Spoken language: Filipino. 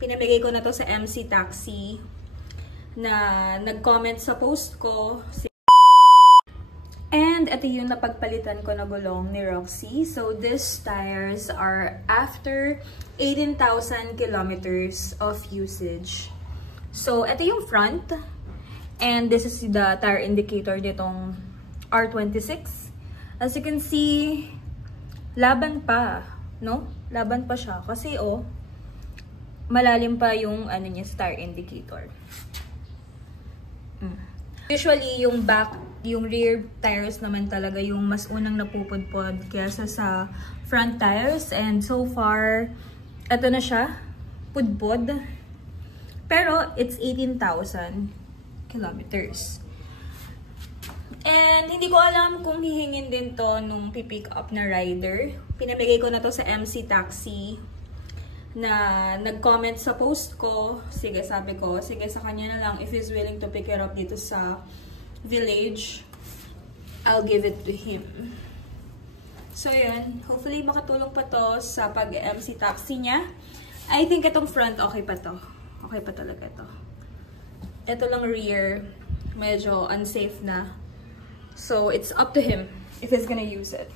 Pinamigay ko na to sa MC Taxi na nag-comment sa post ko. And ito yung napagpalitan ko na gulong ni Roxy. So these tires are after 18,000 kilometers of usage. So ito yung front. And this is the tire indicator nitong R26. As you can see, laban pa, no? Laban pa siya. Kasi malalim pa yung niya, tire indicator. Usually, yung rear tires naman talaga yung mas unang napupudpod kaysa sa front tires. And so far, ito na siya, pudpod. Pero, it's 18,000 kilometers. And, hindi ko alam kung hihingin din to nung pipick up na rider. Pinamigay ko na to sa MC Taxi na nag-comment sa post ko. Sige, sabi ko, sige sa kanya na lang if he's willing to pick it up dito sa village, I'll give it to him. So yun, hopefully makatulong pa to sa pag-MC Taxi niya. I think itong front okay pa to. Okay pa talaga to. Ito lang rear, medyo unsafe na. So it's up to him if he's gonna use it.